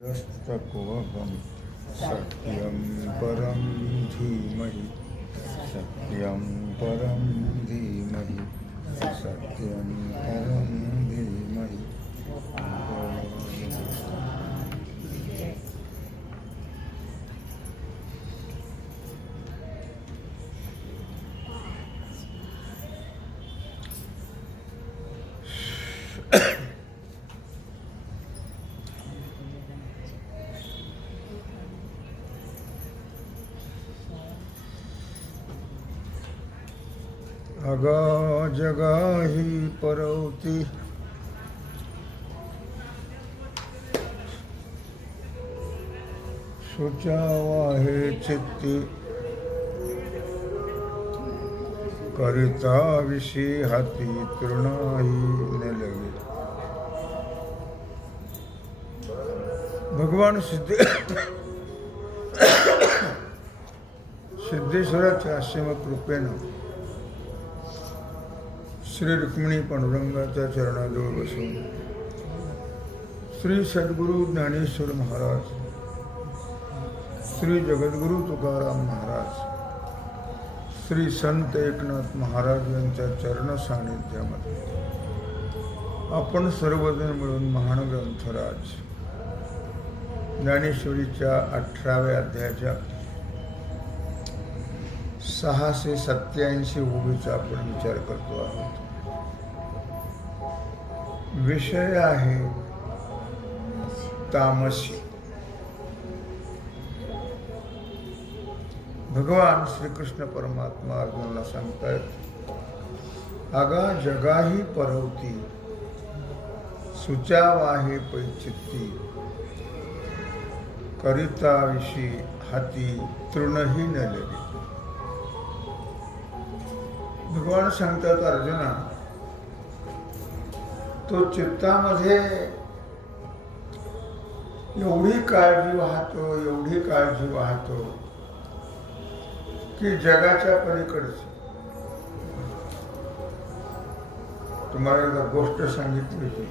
यस्तकोऽहं सत्यं परं धीमहि सत्यं परं धीमहि सत्यं परं धीमहि अगा जगाहि परौति शुचावाहे चित्ति करिता विषय हाती तृणाही न लगे। भगवान सिद्धेश्वराच्या असीम कृपेनं श्री रुक्मिणी पांडुरंगाच्या चरणाजवळ बसून श्री सद्गुरु ज्ञानेश्वर महाराज, श्री जगद्गुरु तुकाराम महाराज, श्री संत एकनाथ महाराज यांच्या चरण सानिध्यामध्ये आपण सर्वजण मिळून महान ग्रंथराज ज्ञानेश्वरीच्या 18व्या अध्यायाच्या 687 ओळीचा आपण विचार करतो आहोत. विषय आहे तामसी. भगवान श्रीकृष्ण परमात्मा अर्जुनाला सांगतायत, अगा जगाही परवती सुचावाहे पैचित्ती करिता विषी हाती तृणही न लगे. भगवान सांगतात, अर्जुना, तो चित्तामध्ये एवढी काळजी वाहतो की जगाच्या पलीकडची. तुम्हाला एकदा गोष्ट सांगितली होती.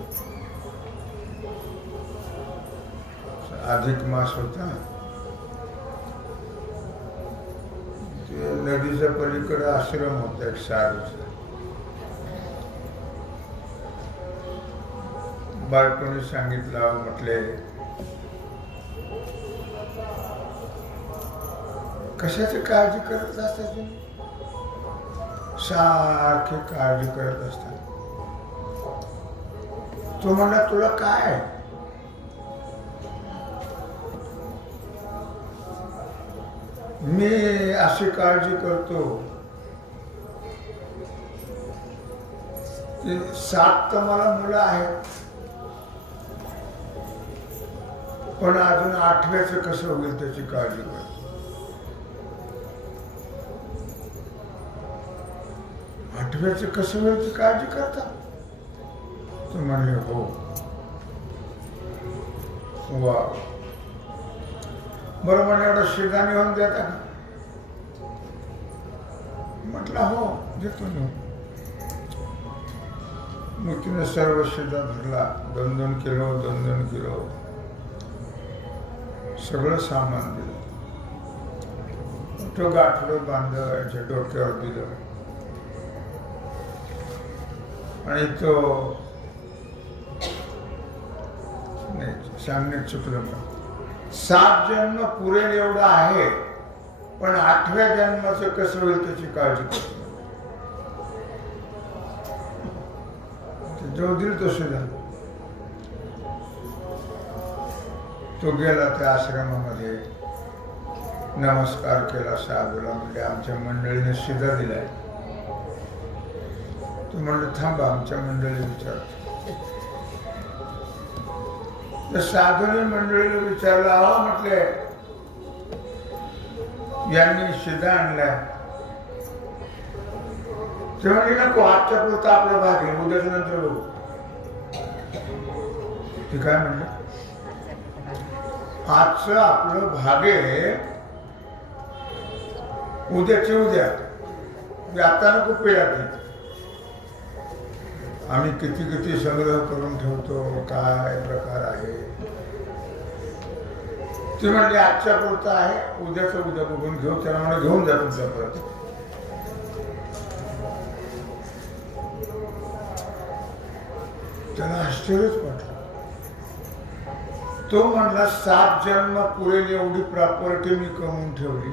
अधिक मास होता, ते नदीच्या पलीकडे आश्रम होता एक साधूचा. बायकोने सांगितलं, म्हटले कशाची काळजी करत असतात तुम्ही? सारखी काळजी करत असतात. तो म्हणला, तुला काय? मी अशी काळजी करतो की 7 तर मला मुलं आहेत, पण अजून 8व्याचं कसं होईल त्याची काळजी करतो. 8व्याचं कसं होईल ती काळजी करता? तो म्हणले, हो. वा, बरं, म्हणलं एवढं शिदाने होऊन देता का? म्हटलं, हो, देतो ना. मग तिने सर्व शिदा भरला. 2-2 किलो 2-2 किलो सगळं सामान दिलं. तो गाठलं, बांधलं, याच्या डोक्यावर दिलं आणि तो नाही सांगण्यात चुकलं. मग 7 जन्म पुरेल एवढं आहे, पण 8व्या जन्माचं कसं होईल त्याची काळजी करतो. जो दिल तो सुद्धा. तो गेला त्या आश्रमामध्ये, नमस्कार केला साधूला. म्हणजे आमच्या मंडळीने शिदा दिलाय. तो म्हणलं, थांबा, आमच्या मंडळी विचारतो. तर साधूने मंडळीला विचारलं, अहो, म्हटले यांनी शिदा आणलाय. ते म्हणजे नको, आजच्या पुरता आपला भाग आहे, उद्याच नंतर बघू. ते काय म्हणलं, आजचं आपलं भागे उद्याचे उद्या, आता नको पिढ्या. आम्ही किती किती संग्रह करून ठेवतो, काय प्रकार आहे. ती म्हणली आजच्या पुरता आहे, उद्याचं उद्या बघून घेऊ. त्याला म्हणा घेऊन जा तुमच्या परत. त्याला आश्चर्यच वाटलं. तो म्हणला 7 जन्म पुरेल एवढी प्रॉपर्टी मी कमवून ठेवली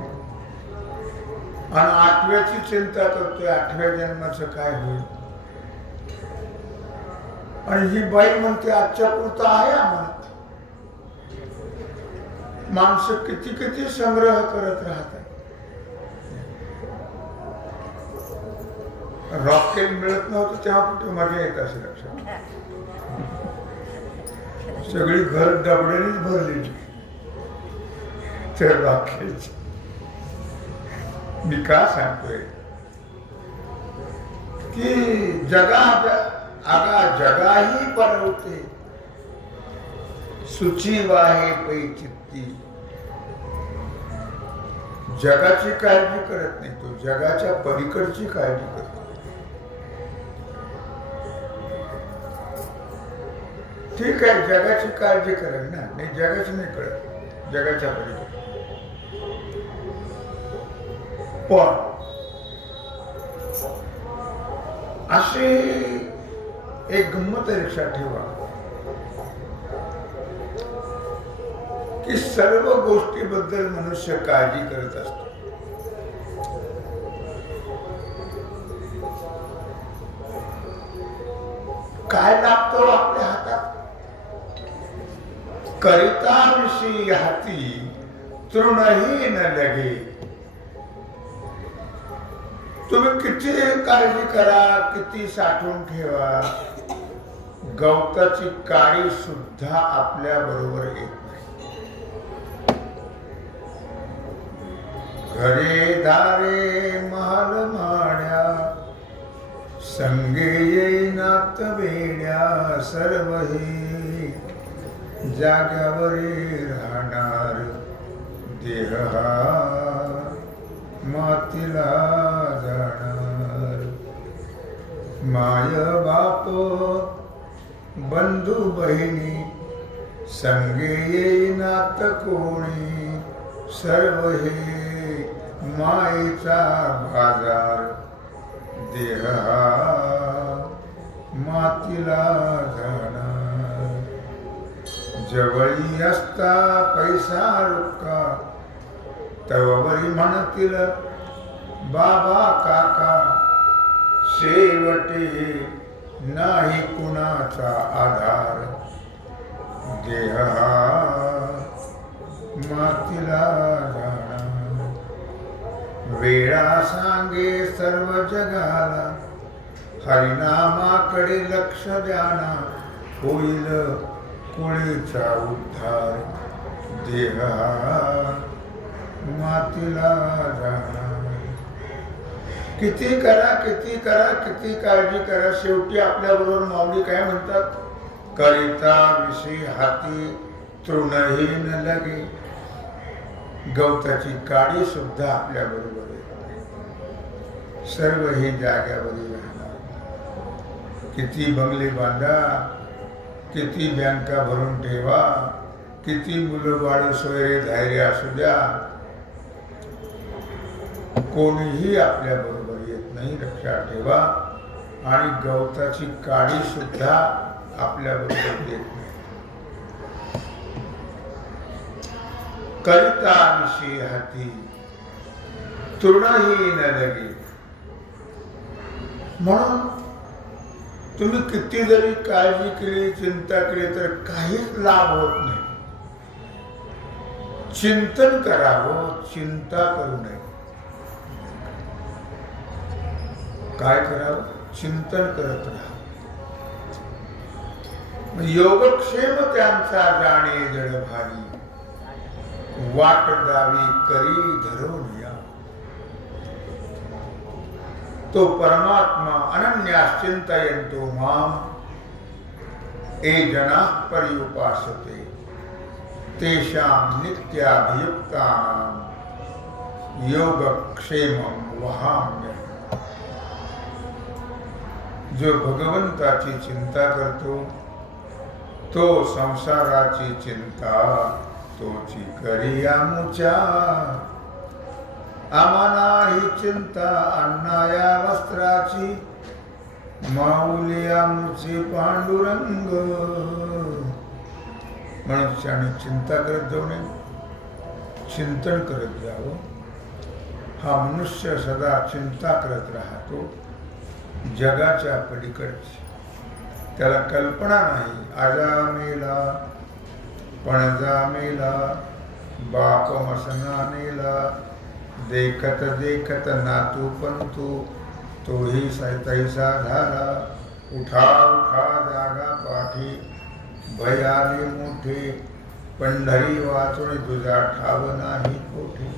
आणि 8व्याची चिंता करतोय, 8व्या जन्माचं काय होईल. आणि ही बाई म्हणते आजच्या पुरता आहे आम्हाला. माणसं किती किती संग्रह करत राहतात. रॉकेल मिळत नव्हतं तेव्हा कुठे मजा येत असे लक्षात. सगळी घर डबड्यानेच भरलेली तर रॉकेलची. मी का सांगतोय की जगाही परवते सुची वाहे पै चित्ती. जगाची काळजी करत नाही तो, जगाच्या पलीकडची काळजी करतो. ठीक आहे, जगाची काळजी करेल ना, नाही जगाची नाही कळत, जगाच्या पलीकडे. पण अशी एक गंमत लक्षात ठेवा की सर्व गोष्टीबद्दल मनुष्य काळजी करत असतो. काय लागतो आपल्या हातात. करिता विषयी हाती तृणही न लगे. तुम्ही किती काळजी करा, किती साठवून ठेवा, गवताची काळी सुद्धा आपल्या बरोबर येत नाही. घरे दारे महल माड्या संगे येईनात वेड्या. सर्व हे जाग्यावरी राहणार. देह हा मातीला जाणार. माय बाप बंधू बहिणी संगे येईनात कोणी. सर्व हे मायेचा बाजार. देह हा मातीला जाणार. जवळी असता पैसा रुक्का तवरी म्हणतील बाबा काका. शेवटी नाही कुणाचा आधार. देह हा मातीला जाणार. वेळा सांगे सर्व जगाला हरिनामाकडे लक्ष द्याना. होईल कोळीचा उद्धार. देह मातीला जाणार. किती करा किती करा किती काळजी करा, शेवटी आपल्या बरोबर माऊली काय म्हणतात. करिता विषयी हाती तृणही न लगे. गवताची काडी सुद्धा आपल्या बरोबर येते. सर्व हे जाग्यावरी राहणार. किती बंगले बांधा, किती बँका भरून ठेवा, किती मुलं बाळ सोयरे धैर्य असू द्या, कोणीही आपल्या बरोबर येत नाही, लक्षात ठेवा. आणि गवताची काडी सुद्धा आपल्या बरोबर येत नाही. करिता विषयी हाती तृणही न लगे. म्हणून तुम्ही किती जरी काळजी केली, चिंता केली तर काहीच लाभ होत नाही. चिंतन करावं, चिंता करू नये. काय करावं? चिंतन करत राहा. योगक्षेम त्यांचा जाणे जड भारी. वाट दावी करी धरून या. तो परमात्मा अनन्याश्चिंतयन्तो माम ये जनाः पर्युपासते तेषां नित्याभियुक्तानां योगक्षेमं वहाम्यहम्. जो भगवंताची चिंता करतो तो संसाराची चिंता तोची करिया मुचा आम्हाला ही चिंता अन्नाया वस्त्राची माऊली आमचे पांडुरंग. मनुष्याने चिंता करत जाऊ नये, चिंतन करत जावं. हा मनुष्य सदा चिंता करत राहतो जगाच्या पलीकडची. त्याला कल्पना नाही आजा मेला पणजा मेला बाप मसना नेला देखत देखत नातू पंतू तोही तैसा झाला. उठा उठा जागा पाठी भयाले मोठे पंढरी वाचून तुझा ठाव नाही कोठे.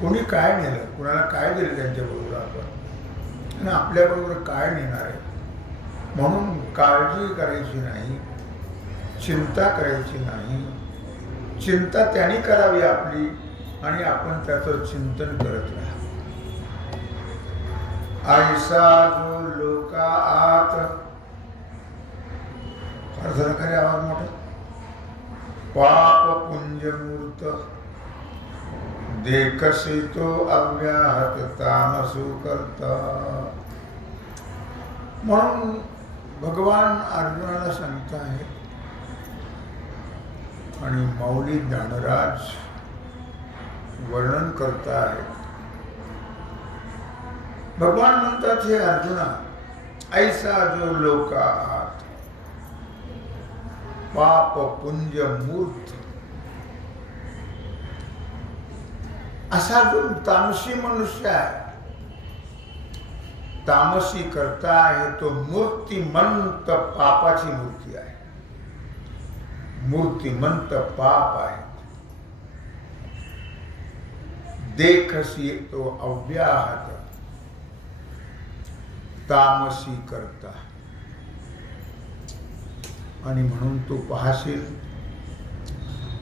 कोणी काय नेलं, कुणाला काय दिलं त्यांच्याबरोबर आपण, आणि आपल्याबरोबर काय नेणार आहे. म्हणून काळजी करायची नाही, चिंता करायची नाही. चिंता त्याने करावी आपली आणि आपण त्याचं चिंतन करत राहा. ऐसा जो लोका आत, अर्थ करे आवाज मोठा, पाप पुंज मूर्त देखसी तो अव्याहत तामसु करता. म्हणून भगवान अर्जुनाला सांगता आहे आणि माऊली ज्ञानराज वर्णन करता आहे. भगवान म्हणतात हे अर्जुना, ऐसा जो लोकात पाप पुंज मूर्त, असा जो तामसी मनुष्य आहे, तामसी करता आहे तो मूर्तिमंत पापाची मूर्ती आहे. मूर्तिमंत पाप आहे. देखसी तो अव्याहत तामसी करता. आणि म्हणून तू पाहशील,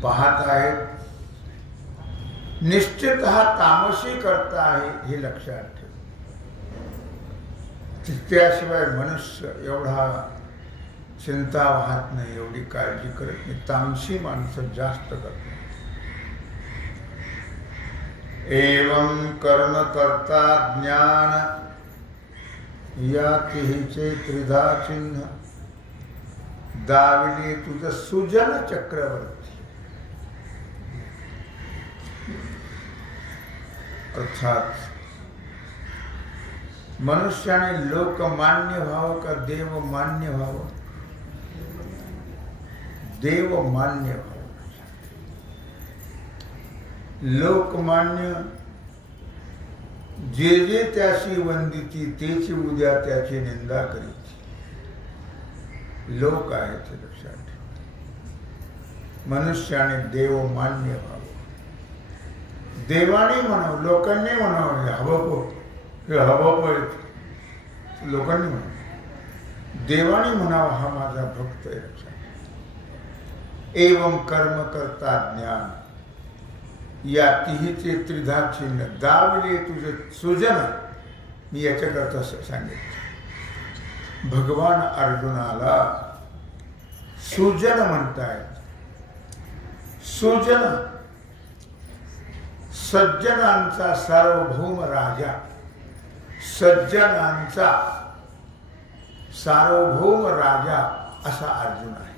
पाहत आहे, निश्चित हा तामसी करता आहे हे लक्षात ठेव. त्याशिवाय मनुष्य एवढा चिंता वाहत नाही, एवढी काळजी करत नाही. तामसी माणसं जास्त करतात. एवं कर्म करता ज्ञान या तिहीचे त्रिधा चिन्ह दाविले तुझं सुजन चक्रवर्ती. अर्थात मनुष्याने लोकमान्य व्हावं का देवमान्य व्हावं? देवमान्य व्हावं. लोकमान्य जे जे त्याशी वंदिती तेची उद्या त्याची निंदा करीत. लोक आहे ते लक्षात ठेव. मनुष्याने देवमान्य व्हावं. देवाने म्हणावं, लोकांनी म्हणावं हे हवप लोकांनी म्हणावं, देवाने म्हणावं हा माझा भक्त आहे. लक्षात. एवं कर्म करता ज्ञान या तिहीचे त्रिधा चिन्ह दाविले तुझे सुजन. मी याच्याकरता सांगितलं. भगवान अर्जुनाला सुजन म्हणतायत. सुजन सज्जनांचा सार्वभौम राजा, सज्जनांचा सार्वभौम राजा असा अर्जुन आहे.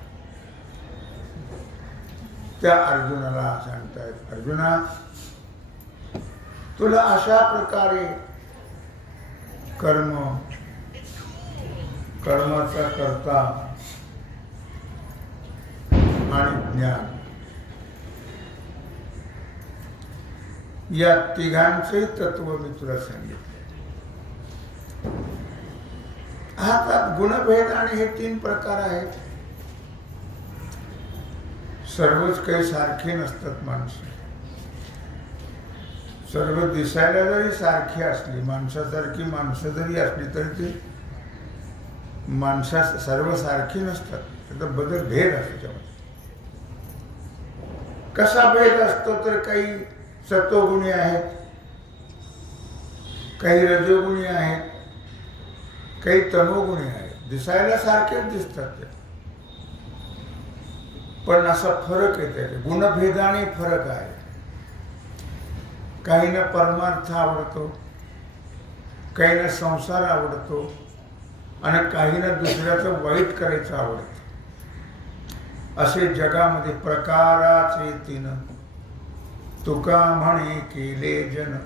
त्या अर्जुनाला सांगतायत, अर्जुना तुला अशा प्रकारे कर्माचा करता आणि ज्ञान या तिघांचे तत्व मी तुला सांगितले. आता गुणभेद आणि हे तीन प्रकार आहेत. सर्वच काही सारखे नसतात. माणसं सर्व दिसायला जरी सारखी असली, माणसासारखी माणसं जरी असली तरी ते माणसा सर्व सारखी नसतात. त्याचा बदल भेद असतो त्यामध्ये. कसा भेद असतो तर काही सत्वगुणी आहेत, काही रजोगुणी आहेत, काही तमोगुणी आहेत. दिसायला सारखेच दिसतात ते, पण असा फरक आहे त्याचे, गुणभेदाने फरक आहे. काहींना परमार्थ आवडतो, काहींना संसार आवडतो आणि काहींना दुसऱ्याचं वाईट करायचं आवडतं. असे जगामध्ये प्रकाराचे तीन, तुका म्हणे केले जन.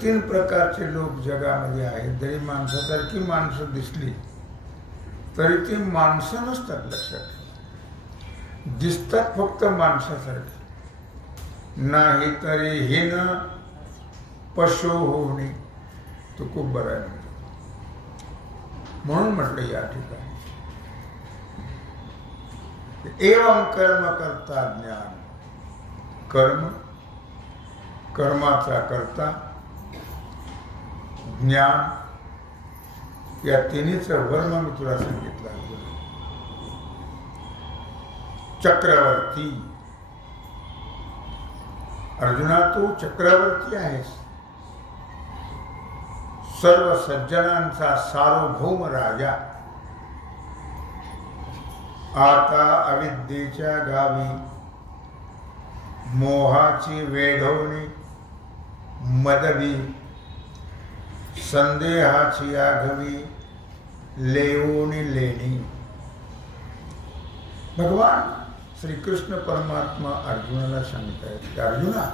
तीन प्रकारचे लोक जगामध्ये आहेत. जरी माणसासारखी माणसं दिसली तरी ती माणसं नसतात. लक्षात दिसतात फक्त माणसासारखी, नाही तरी हिन पशु होणे. तो खूप बरा आहे. म्हणून म्हटलं या ठिकाणी एवं कर्म करता ज्ञान. कर्म, कर्माचा करता, ज्ञान, या तिन्हीचं वर्म मी तुला सांगितलं. चक्रवर्ती अर्जुना, तू चक्रवर्ती आहेस. सर्व सज्जनांचा सार्वभौम राजा. आता अविद्येच्या गावी मोहाची वेढवणी मदवी, संदेहाची आघवी लेवून लेणी. भगवान श्रीकृष्ण परमात्मा अर्जुनाला सांगतायत की अर्जुना,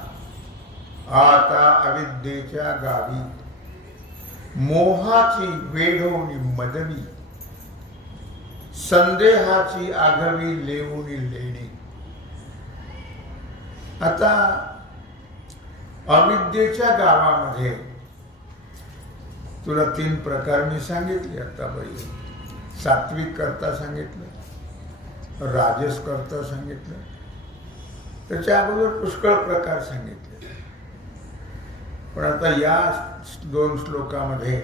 आता अविद्येच्या गावी मोहाची वेढवणी मदवी, संदेहाची आघवी लेवून लेणी. आता अविद्येच्या गावामध्ये तुला तीन प्रकार मी सांगितले आतापर्यंत. सात्विक करता सांगितलं, राजस करता सांगितलं, त्याच्या अगोदर पुष्कळ प्रकार सांगितले. पण आता या 2 श्लोकामध्ये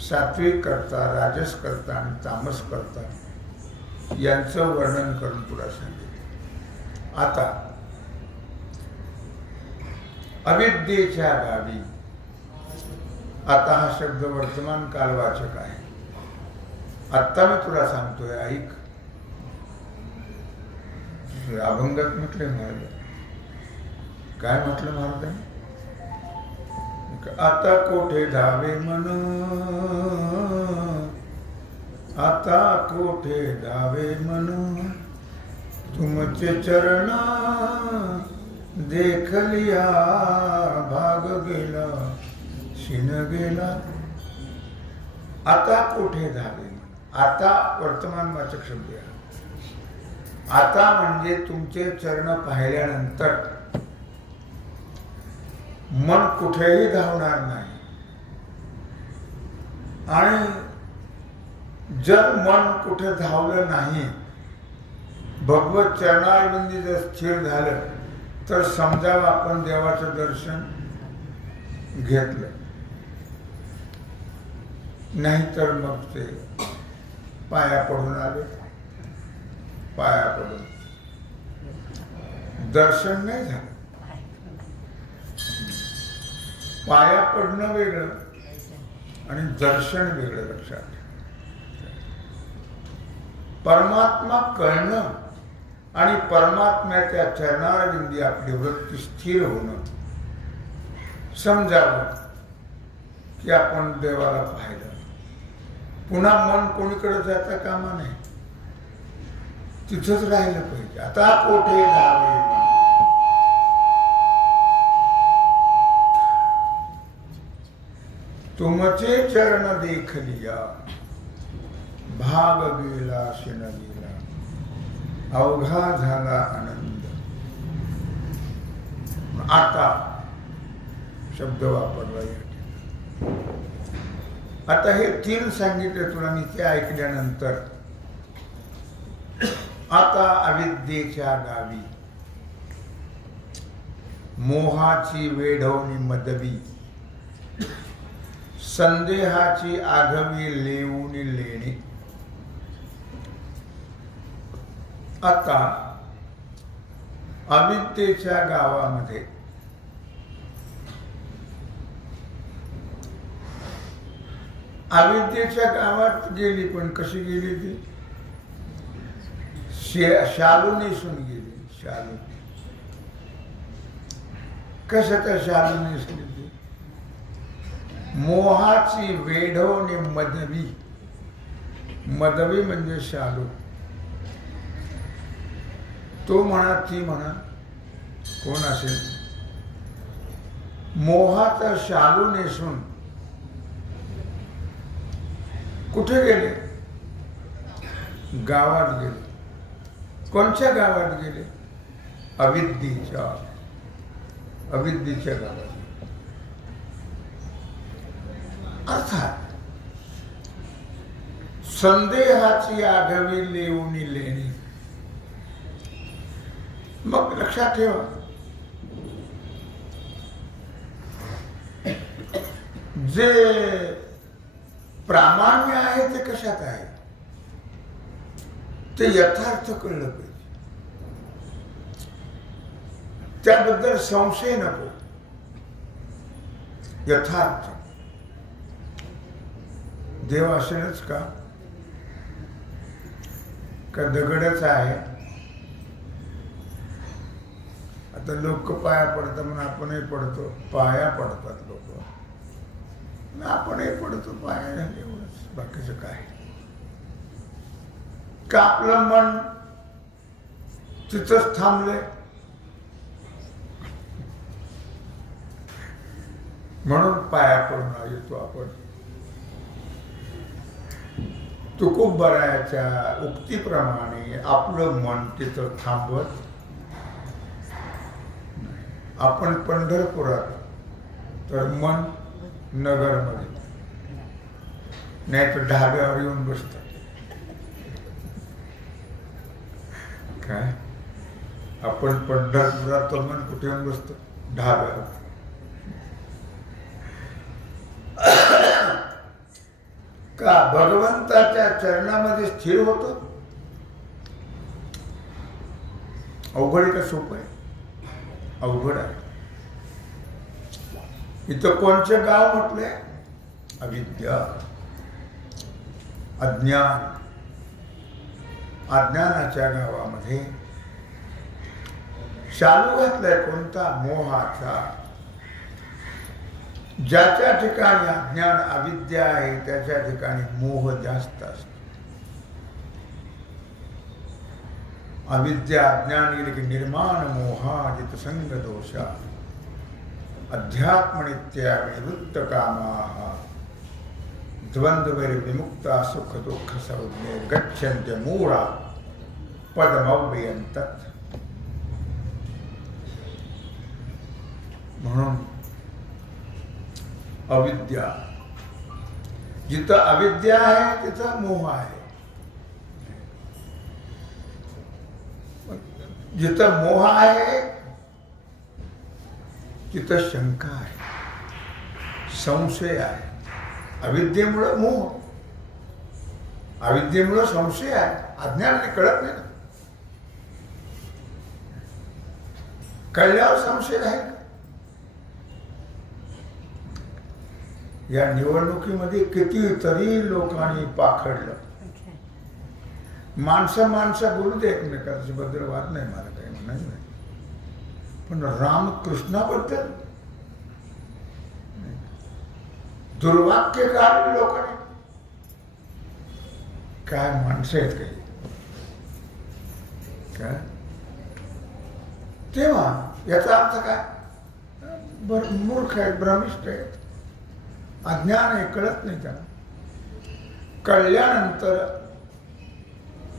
सात्विक करता, राजस करता आणि तामस करता यांचं वर्णन करून तुला सांगितलं. आता अविद्येच्या गावी, आता हा शब्द वर्तमान कालवाचक आहे. आत्ता मी तुला सांगतोय, ऐक. अभंगात म्हटले महाराज, काय म्हटलं महाराजांनी? आता कोठे धावे मन, आता कोठे धावे मन, तुमचे चरण देखलिया, भाग गेला शिन गेला. आता कोठे धावे. आता वर्तमानवाचक शब्द आहे. आता म्हणजे तुमचे चरण पाहिल्यानंतर मन कुठेही धावणार नाही. आणि जर मन कुठे धावलं नाही, भगवत चरणारविंदी जर स्थिर झालं, तर समजावं आपण देवाचं दर्शन घेतलं. नाहीतर मग ते पाया पडून आले, पाया पडून दर्शन नाही झालं. पाया पडणं वेगळं आणि दर्शन वेगळं. लक्षात, परमात्मा कळणं आणि परमात्म्याच्या चरणारविंदी आपली वृत्ती स्थिर होणं, समजावं की आपण देवाला पाहिलं. पुन्हा मन कोणीकडे जाता कामा नाही, तिथंच राहिलं पाहिजे. आता कोठे धावे मन, तुमचे चरण देखलिया, भाग गेला शिन गेला, अवघा झाला आनंद. आता शब्द वापरला या ठिकाणी. आता हे 3 सांगितले तुला मी. ते ऐकल्यानंतर आता अविद्येच्या गावी मोहाची वेढवणी मदवी, संदेहाची आघवी लेवून लेणी. आता अविद्येच्या गावामध्ये अविद्येच्या गावात गेली, पण कशी गेली ती? शालू नेसून गेली. शालू कशाचा शालू नेसली ती? मोहाची वेढवणी मदवी. मदवी म्हणजे शालू. तो म्हणा ती म्हणा कोण असेल, मोहाचा शालू नेसून कुठे गेले? गावात गेले. कोणत्या गावात गेले? अविद्येच्या गावात. अर्थात संदेहाची आघावी लेऊनी लेणी. मग लक्षात ठेवा, जे प्रामाण्य आहे ते कशात आहे? ते यथार्थ कळलं पाहिजे. त्याबद्दल संशय नको. यथार्थ देव असेलच का दगडच आहे? आता लोक पाया पडतात म्हणून आपणही पडतो. पाया पडतात लोक, आपणही पडतो पाया. एवढंच, बाकीचं काय? का आपलं मन तिथंच थांबलंय म्हणून पाया पडून येतो आपण. तुकोबरायाच्या उक्तीप्रमाणे आपलं मन तिथं थांबवत. आपण पंढरपुरात तर मन नगरमध्ये, नाही तर ढाब्यावर येऊन बसतात. काय आपण पंढरपुरात तर मन कुठे येऊन बसतो? ढाब्यावर. का भगवंताच्या चरणामध्ये स्थिर होतो? अवघड आहे का सोपं आहे? अवघड आहे. इथं कोणचे गाव म्हटले? अविद्या, अज्ञान. अज्ञानाच्या गावामध्ये शालू घातलाय कोणता? मोहाचा. ज्याच्या ठिकाणी अज्ञान अविद्या आहे त्याच्या ठिकाणी मोह जास्त असतो. अविद्या अज्ञान गेले की निर्माण मोहा जित संग दोषा अध्यात्म नित्या विवृत्त कामा द्वंद्वैर विमुक्ता सुख दुःख संज्ञे गच्छन्ते मूढा पदमव्ययंतत्. म्हणून अविद्या, जिथं अविद्या आहे तिथं मोह आहे. जिथं मोह आहे तिथं शंका आहे, संशय आहे. अविद्येमुळं मोह, अविद्येमुळं संशय आहे. अज्ञानाने कळत नाही ना. कळल्यावर संशय आहे. या निवडणुकीमध्ये कितीतरी लोकांनी पाखडलं. माणसं बोलू दे एकमेकांच्या बद्दल, वाद नाही, मला काही म्हणायचं नाही. पण रामकृष्णाबद्दल दुर्वाक्य काढली लोकांनी. काय माणसं आहेत काही? काय तेव्हा याचा अर्थ काय? मूर्ख आहेत, भ्रमिष्ठ आहेत, अज्ञान आहे, कळत नाही त्यांना. कळल्यानंतर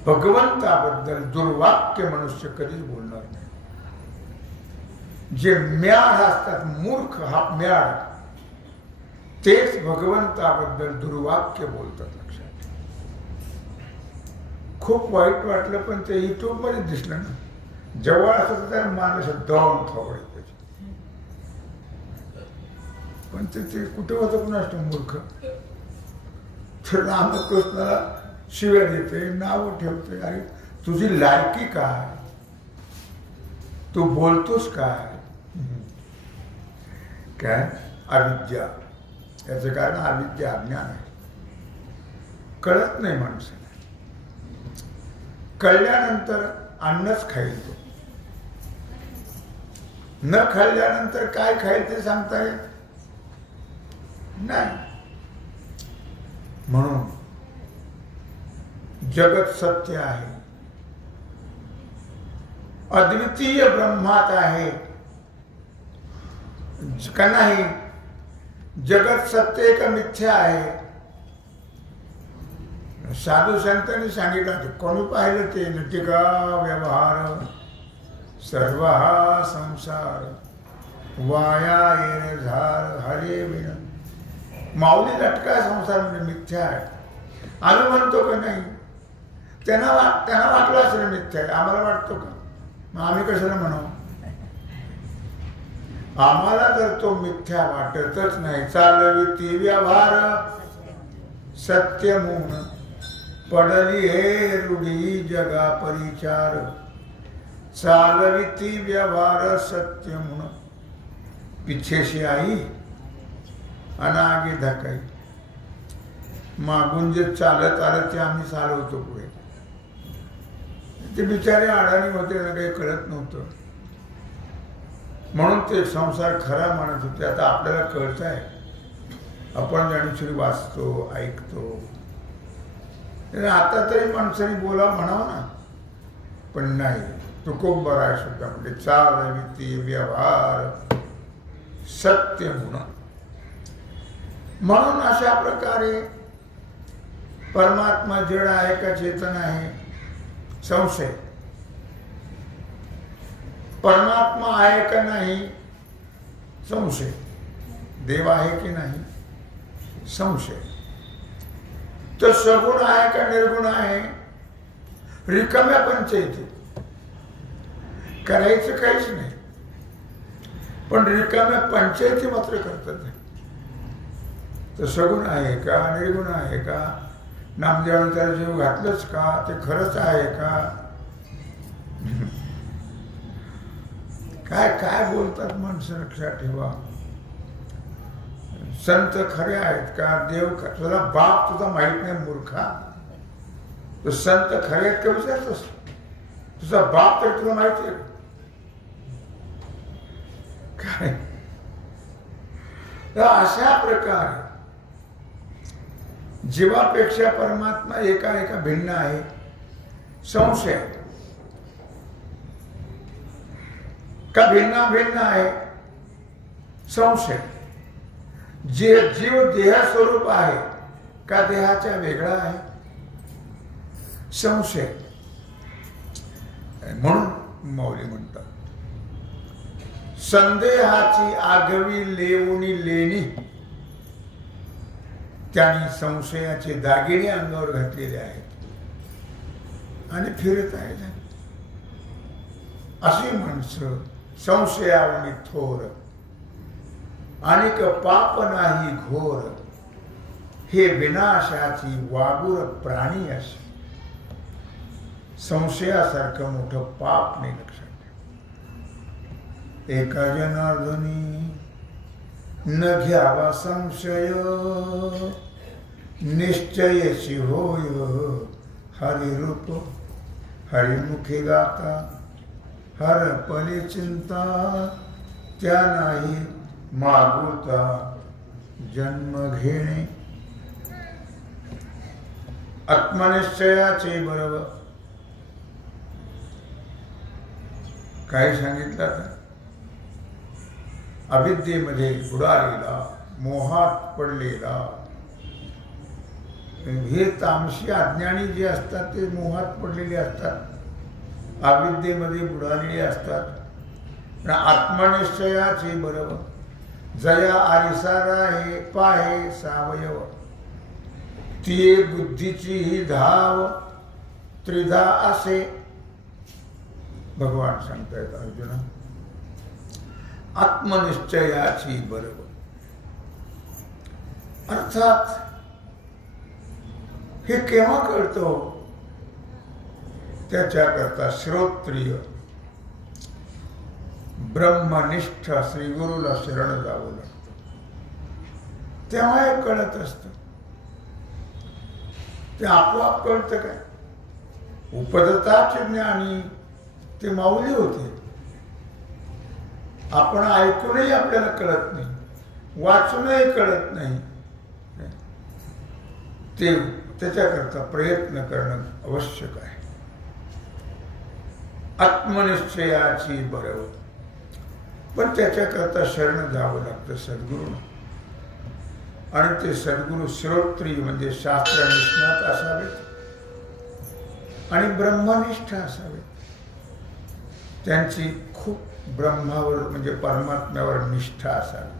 भगवंताबद्दल दुर्वाक्य मनुष्य कधीच बोलणार नाही. जे म्याड असतात, मूर्ख हा म्याड, तेच भगवंताबद्दल दुर्वाक्य बोलतात. लक्षात. खूप वाईट वाटलं पण ते युट्यूब मध्ये दिसलं ना. जवळ असं तर माणूस दौन खवळत, पण ते कुठे होतं पण असतो मूर्ख. तर रामकृष्णाला शिव्या देते, नाव ठेवते. अरे तुझी लायकी काय? तू बोलतोस काय? काय? अविद्या. याचं कारण अविद्या, अज्ञान आहे. कळत नाही माणसाला. कळल्यानंतर अन्नच खाईल तो, न खाल्ल्यानंतर काय खाईल ते सांगता येत नाही. म्हणून जगत सत्य आहे, अद्वितीय ब्रह्मात आहे का नाही. जगत सत्य का मिथ्या आहे. साधू संतांनी सांगितलं, कोणी पाहिलं ते नटिका व्यवहार सर्व हा संसार वाया येणे झार हरे विण. माऊली लटका संसार म्हणजे मिथ्या आहे. आम्ही म्हणतो का नाही. त्यांना वाटलं असेल मिथ्या आहे, आम्हाला वाटतो का. मग आम्ही कशाला म्हणावं. आम्हाला जर तो मिथ्या वाटतच नाही. चालविती व्यवहार सत्य म्हणून पडली हे रूढी जगा परिचार. चालविती व्यवहार सत्य म्हणून पिछेशी आई आणि आगे धकाई. मागून जे चालत आलं ते आम्ही चालवतो पुढे. ते बिचारे अडाणी होते, काही कळत नव्हतं. म्हणून ते संसार खरा मानत होते. आता आपल्याला कळत आहे, आपण ज्ञानेश्वरी वाचतो, ऐकतो. आता तरी माणसाने बोला म्हणावं ना, पण नाही. तुकोबरा आहे सुद्धा म्हणजे चालविती व्यवहार सत्य म्हणून. म्हणून अशा प्रकारे परमात्मा जड आहे का चेतन आहे. संशय. परमात्मा आहे का नाही. संशय. देव आहे की नाही. संशय. तर सगुण आहे का निर्गुण आहे. रिकाम्या पंचायती करायचं काहीच नाही, पण रिकाम्या पंचायती मात्र करतात. तर सगुण आहे का निर्गुण आहे का. नामदेवाने त्याला जीव घातलंच का, ते खरंच आहे का. काय काय बोलतात माणसं, लक्षात ठेवा. संत खरे आहेत का. देव तुझा बाप तुझा माहित नाही मूर्खा. तो संत खरे आहेत का विचारतोस. तुझा बाप तर तुला माहिती आहे काय. तर अशा प्रकारे जीवापेक्षा परमात्मा एका भिन्न आहे. संशय का भिन्ना भिन्न आहे. संशय. जे जीव देह स्वरूप आहे का देहाच्या वेगळा आहे. संशय. म्हणून माऊली म्हणतात, संदेहाची आगवी लेवणी लेणी. त्यांनी संशयाचे दागिने अंगावर घातलेले आहेत आणि फिरत आहेत. अशी माणसं संशयावनी थोर आणि पाप नाही घोर. हे विनाशाची वागुर प्राणी असे. संशयासारखं मोठं पाप नाही लक्षात. एका जनार्दनी न घ्यावा संशय निश्चयशी होय हरिरूप हरिमुखे गाता. हर पले चिंता त्या नाही मागुता जन्म घेणे. आत्मनिश्चयाचे बरोबर काय सांगितलं आता. अविद्येमध्ये बुडालेला, मोहात पडलेला, हे तामसी अज्ञानी जे असतात ते मोहात पडलेले असतात, अविद्येमध्ये बुडालेले असतात. आत्मनिश्चयाचे बरोबर जया आरिसारा हे पाहे सावयव. ती बुद्धीची ही धाव त्रिधा असे भगवान सांगतायत अर्जुना. आत्मनिश्चयाची बरोबर अर्थात हे केव्हा कळतं. त्याच्याकरता श्रोत्रिय ब्रह्मनिष्ठ श्री गुरुला शरण जावं लागतं. तेव्हा हे कळत असतं. ते आपोआप कळतं काय. उपदताचे ज्ञानी ते माऊली होते. आपण ऐकूनही आपल्याला कळत नाही, वाचूनही कळत नाही. ते त्याच्याकरता प्रयत्न करणं आवश्यक आहे. आत्मनिश्चयाची बरोबर, पण त्याच्याकरता शरण जावं लागतं सद्गुरू. आणि ते सद्गुरू श्रोत्री म्हणजे शास्त्रनिष्णात असावेत आणि ब्रह्मनिष्ठ असावेत. त्यांची खूप ब्रह्मावर म्हणजे परमात्म्यावर निष्ठा असावी.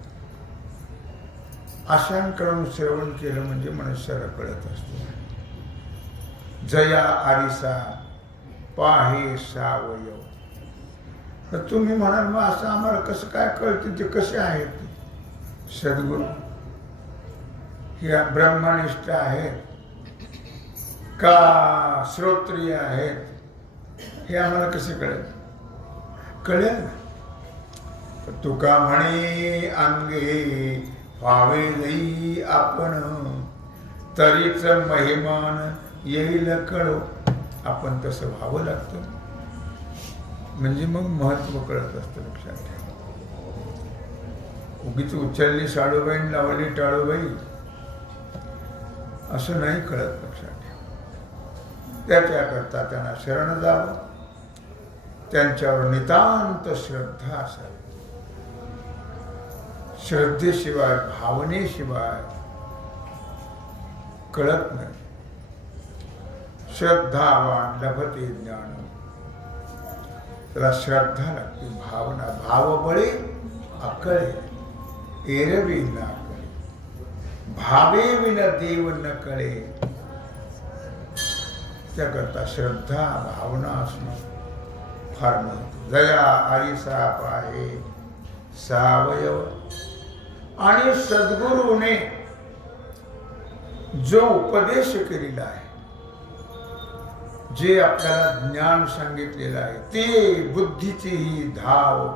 अशांकडून श्रवण केलं म्हणजे मनुष्याला कळत असतो. जया आरिसा पाहे सावयव. तर तुम्ही म्हणाल मग असं आम्हाला कसं काय कळते, ते कसे आहेत? सद्गुरू हे ब्रह्मनिष्ठ आहेत का श्रोत्रिय आहेत हे आम्हाला कसे कळेल? कळेल ना. तुका म्हणे अंगे व्हावे लई आपण, तरीच महिमान येईल कळो. आपण तसं व्हावं लागतं म्हणजे मग महत्व कळत असतं. लक्षात ठेवा. उगीच उचलली साडूबाई लावली टाळूबाई असं नाही कळत. लक्षात ठेवा. त्याच्याकरता त्यांना शरण जावं, त्यांच्यावर नितांत श्रद्धा असावी. श्रद्धेशिवाय भावनेशिवाय कळत नाही. श्रद्धावान लभते ज्ञान. त्याला श्रद्धा लागते, भावना. भावबळे अकळे एरवी ना कळे, भावे विन देव न कळे. त्याकरता श्रद्धा भावना असणं फार महत्त्वाचं. जया आरिसा पाहे सावयव. आणि सद्गुरूने जो उपदेश केलेला आहे, जे आपल्याला ज्ञान सांगितलेलं आहे, ते बुद्धीची ही धाव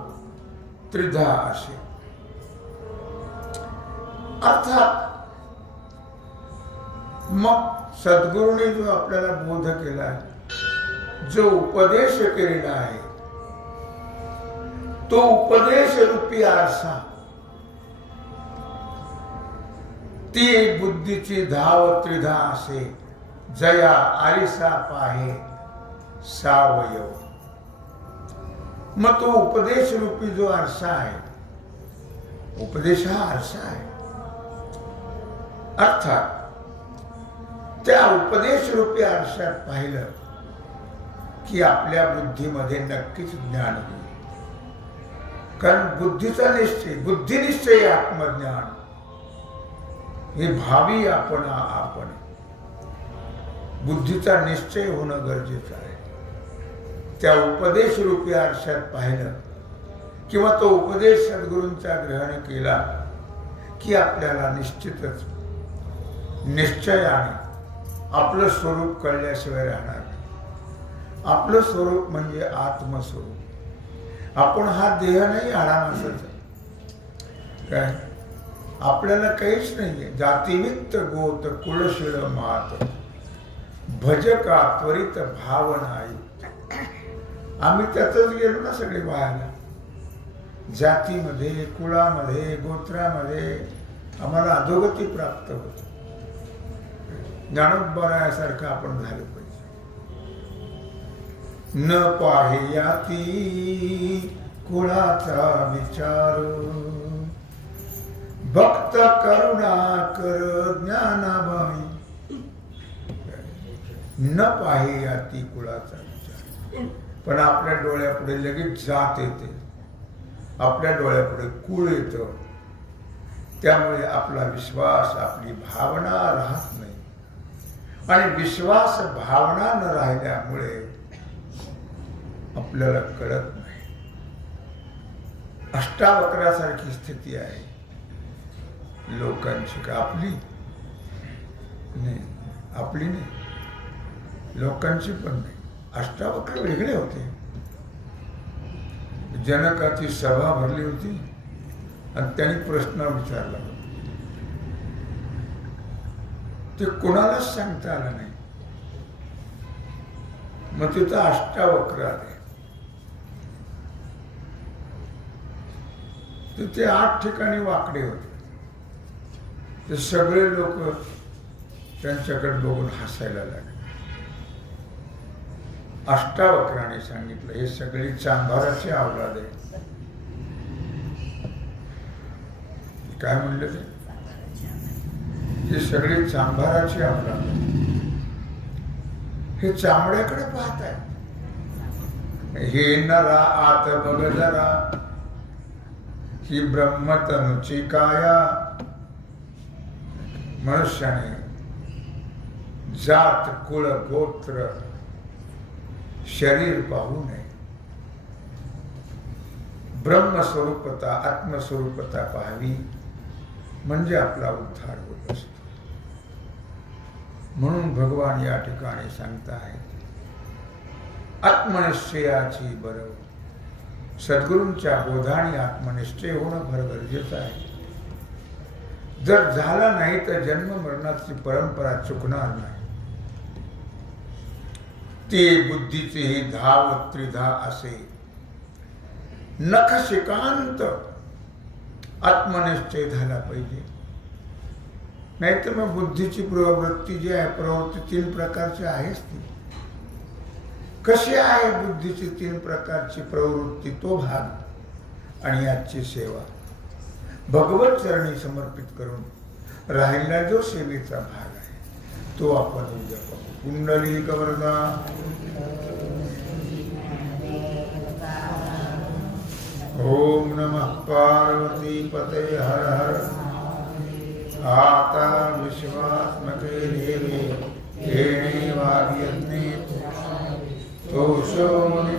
त्रिधा असे. अर्थात मग सद्गुरूने जो आपल्याला बोध केला आहे, जो उपदेश केलेला आहे, तो उपदेश रूपी आरसा, ती बुद्धीची धाव त्रिधा असे. जया आरिसा पाहे सावयव. मग तो उपदेश रूपी जो आरसा आहे, उपदेश हा आरसा आहे. अर्थात त्या उपदेश रूपी आरशात पाहिलं की आपल्या बुद्धीमध्ये नक्कीच ज्ञान होईल. कारण बुद्धीचा निश्चय, बुद्धिनिश्चय आत्मज्ञान हे भावी आपण. बुद्धीचा निश्चय होणं गरजेचं आहे. त्या उपदेश रूपी आरशात पाहिलं किंवा तो उपदेश सद्गुरूंचा ग्रहण केला की आपल्याला निश्चितच निश्चयाने आपलं स्वरूप कळल्याशिवाय राहणार नाही. आपलं स्वरूप म्हणजे आत्मस्वरूप. आपण हा देह नाही, आरामासच काय. आपल्याला काहीच नाहीये. जातीवित्त गोत कुळशिळ मात, भजका त्वरित भावनायुक्त. आम्ही त्यातच गेलो ना सगळे वायाला. जातीमध्ये, कुळामध्ये, गोत्रामध्ये आम्हाला अधोगती प्राप्त होत. ज्ञानोबरायासारखं आपण झालं पाहिजे. न पाहे याती कुळाचा विचार, भक्त करुणा कर ज्ञानाबाई. न पाहे याती कुळाचा विचार. पण आपल्या डोळ्यापुढे लगेच जात येते, आपल्या डोळ्यापुढे कुळ येतं. त्यामुळे आपला विश्वास, आपली भावना राहत नाही. आणि विश्वास भावना न राहिल्यामुळे आपल्याला कळत नाही. अष्टावक्रासारखी स्थिती आहे लोकांची. का आपली नाही, आपली नाही, लोकांची पण नाही. अष्टावक्र वेगळे होते. जनकाची सभा भरली होती आणि त्यांनी प्रश्न विचारला. ते कोणालाच सांगता आलं नाही. मग तिथं अष्टावक्र आले. तिथे 8 ठिकाणी वाकडे होते. ते सगळे लोक त्यांच्याकडे बघून हसायला लागले. अष्टावक्राने सांगितलं, हे सगळी चांभाराची अवलाद आहे. काय म्हणलं ते? ही सगळी चांभाराची अवलाद आहे. हे चामड्याकडे पाहत आहे. हे नरा आत बघ जरा, ही ब्रह्मतनुची काया. मनुष्याने जात कुळ गोत्र शरीर पाहू नये. ब्रह्मस्वरूपता आत्मस्वरूपता पाहावी, म्हणजे आपला उद्धार होत असतो. म्हणून भगवान या ठिकाणी सांगतायत, आत्मनिश्चयाची बरं. सद्गुरूंच्या बोधाने आत्मनिश्चय होणं फार गरजेचं आहे. जर झाला नाही तर जन्म मरणाची परंपरा चुकणार नाही. ते बुद्धीचे हे धाव त्रिधा असे नख शिकांत आत्मनिश्चय झाला पाहिजे. नाहीतर मग बुद्धीची प्रवृत्ती जी आहे, प्रवृत्ती 3 प्रकारची आहेच. ती कशी आहे बुद्धीची 3 प्रकारची प्रवृत्ती, तो भाग आणि आजची सेवा भगवत चरणी समर्पित करून राहिला जो सेवेचा भाग आहे, तो आपण उद्या पाहू. कुंडलिक वरदा. ओम नमः पार्वती पते हर हर. आता विश्वात्मके देवे हेणे वाग्यज्ञे तोषो मुनि